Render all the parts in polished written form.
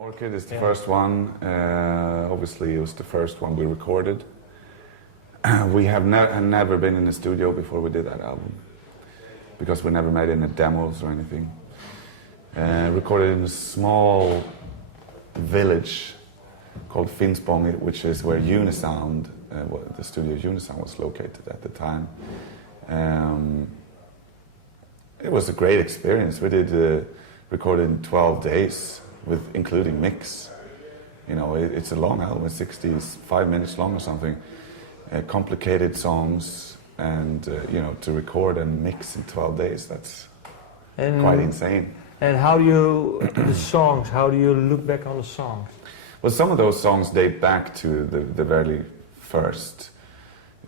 Orchid is the first one. Obviously, it was the first one we recorded. We have never been in a studio before we did that album, because we never made any demos or anything. Recorded in a small village called Finspång, which is where Unisound, the studio Unisound was located at the time. It was a great experience. We did record in 12 days, including mix. You know, it's a long album, it's 65 minutes long or something. Complicated songs, and you know, to record and mix in 12 days, that's quite insane. And how do you, the songs, how do you look back on the songs? Well, some of those songs date back to the very first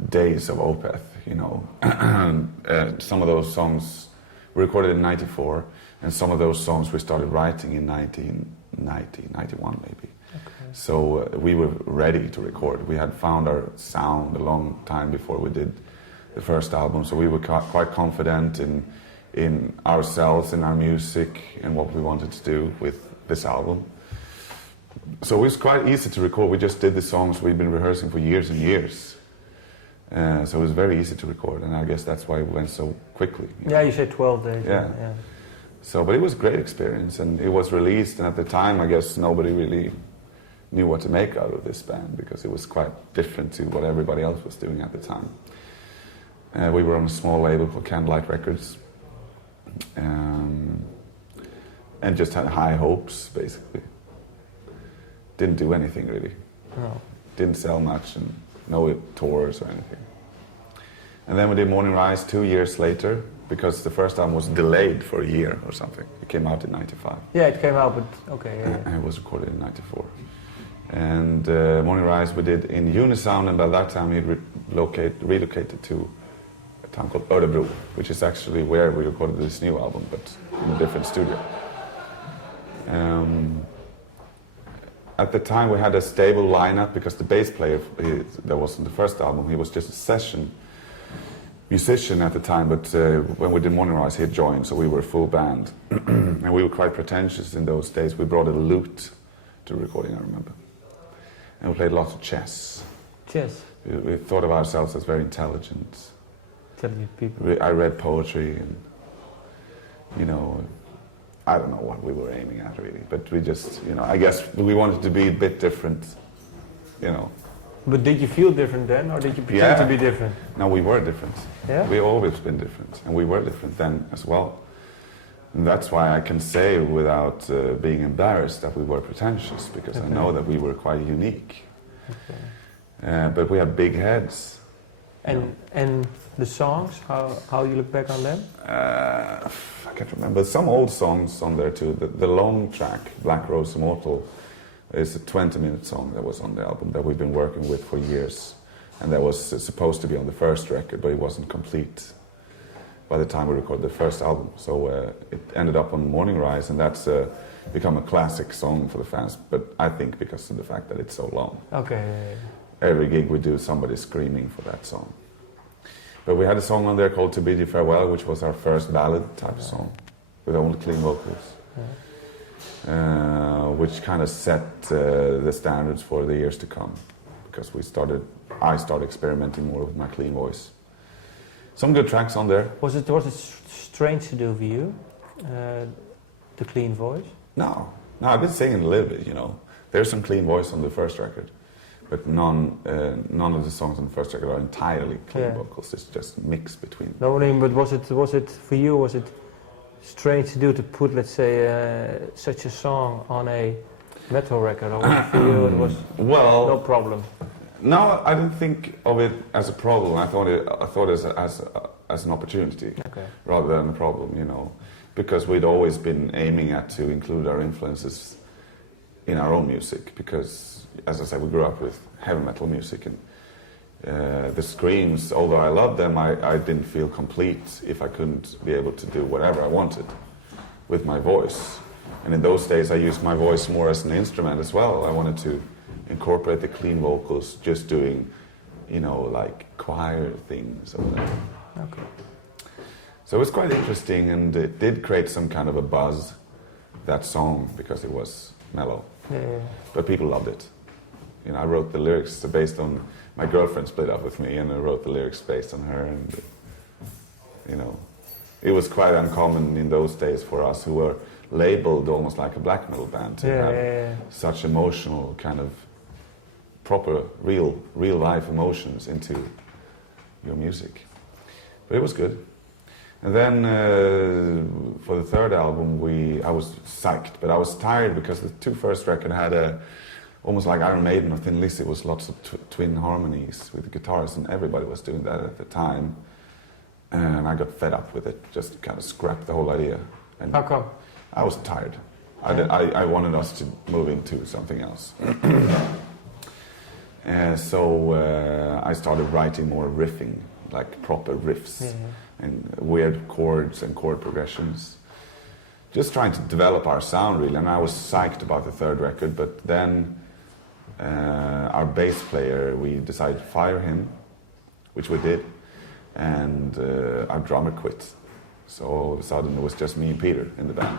days of Opeth, you know. Some of those songs we recorded in '94, and some of those songs we started writing in 1990, 91 maybe. Okay. So we were ready to record. We had found our sound a long time before we did the first album, so we were quite confident in ourselves, in our music, and what we wanted to do with this album. So it was quite easy to record. We just did the songs we've been rehearsing for years and years. So it was very easy to record, and I guess that's why it went so quickly. Yeah, you said 12 days. Yeah. So, but it was a great experience, and it was released, and at the time, I guess nobody really knew what to make out of this band, because it was quite different to what everybody else was doing at the time. We were on a small label called Candlelight Records, and just had high hopes, basically. Didn't do anything, really. No. Didn't sell much, and no tours or anything. And then we did Morningrise 2 years later, because the first album was delayed for a year or something. It came out in '95. Yeah, it came out, but okay. Yeah. And it was recorded in '94. And Morningrise we did in Unisound, and by that time he relocated to a town called Örebro, which is actually where we recorded this new album, but in a different studio. At the time we had a stable lineup, because the bass player that was in the first album, he was just a session musician at the time, but when we did Morningrise he had joined, so we were a full band. And we were quite pretentious in those days. We brought a lute to recording, I remember. And we played lots of chess. Chess? We thought of ourselves as very intelligent. Intelligent people. I read poetry, and you know, I don't know what we were aiming at really, but we just, you know, I guess we wanted to be a bit different, you know. But did you feel different then, or did you pretend to be different? No, we were different. Yeah? We've always been different, and we were different then as well. And that's why I can say without being embarrassed that we were pretentious, because I know that we were quite unique. Okay. But we have big heads. And the songs, how you look back on them? I can't remember. Some old songs on there too. The long track, Black Rose Immortal, is a 20-minute song that was on the album that we've been working with for years. And that was supposed to be on the first record, but it wasn't complete by the time we recorded the first album. So it ended up on Morningrise, and that's become a classic song for the fans. But I think because of the fact that it's so long. Okay. Every gig we do, somebody's screaming for that song. But we had a song on there called To Bid You Farewell, which was our first ballad type of song, with only clean vocals. Which kind of set the standards for the years to come, because I started experimenting more with my clean voice. Some good tracks on there. Was it strange to do for you, the clean voice? No, I've been singing a little bit, you know. There's some clean voice on the first record, but none of the songs on the first record are entirely clean vocals. It's just mixed between. No, I mean, but was it for you? Was it strange to do, to put, let's say, such a song on a metal record, or was it for you? It was no problem. No, I didn't think of it as a problem. I thought it as an opportunity, rather than a problem, you know, because we'd always been aiming to include our influences in our own music, because, as I said, we grew up with heavy metal music, and the screams, although I loved them, I didn't feel complete if I couldn't be able to do whatever I wanted with my voice. And in those days I used my voice more as an instrument as well. I wanted to incorporate the clean vocals, just doing, you know, like choir things or whatever. Okay. So it was quite interesting, and it did create some kind of a buzz, that song, because it was mellow. Yeah. But people loved it. You know, I wrote the lyrics based on my girlfriend split up with me, and I wrote the lyrics based on her. And you know, it was quite uncommon in those days for us, who were labeled almost like a black metal band, to have such emotional kind of proper, real life emotions into your music. But it was good. And then for the third album, I was psyched, but I was tired because the two first records had almost like Iron Maiden or Thin Lizzy. It was lots of twin harmonies with the guitars, and everybody was doing that at the time. And I got fed up with it, just kind of scrapped the whole idea. And how come? I was tired. I wanted us to move into something else. So I started writing more riffing, like proper riffs, and weird chords and chord progressions. Just trying to develop our sound, really. And I was psyched about the third record, but then our bass player, we decided to fire him, which we did, and our drummer quit. So all of a sudden it was just me and Peter in the band.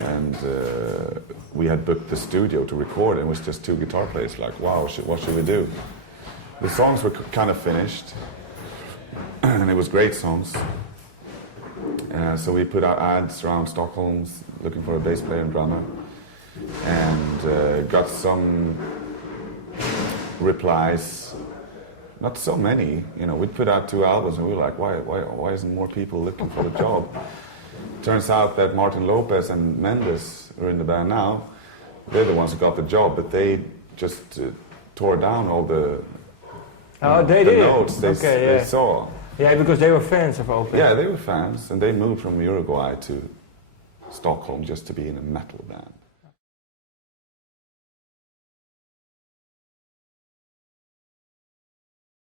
And we had booked the studio to record, and it was just two guitar players, like, wow, what should we do? The songs were kind of finished, and it was great songs. So we put out ads around Stockholm looking for a bass player and drummer, and got some replies. Not so many, you know. We put out 2 albums, and we were like, why isn't more people looking for the job? Turns out that Martin Lopez and Mendes, who are in the band now, they're the ones who got the job, but they just tore down all the notes they saw. Yeah, because they were fans of Opeth. Yeah, they were fans, and they moved from Uruguay to Stockholm just to be in a metal band.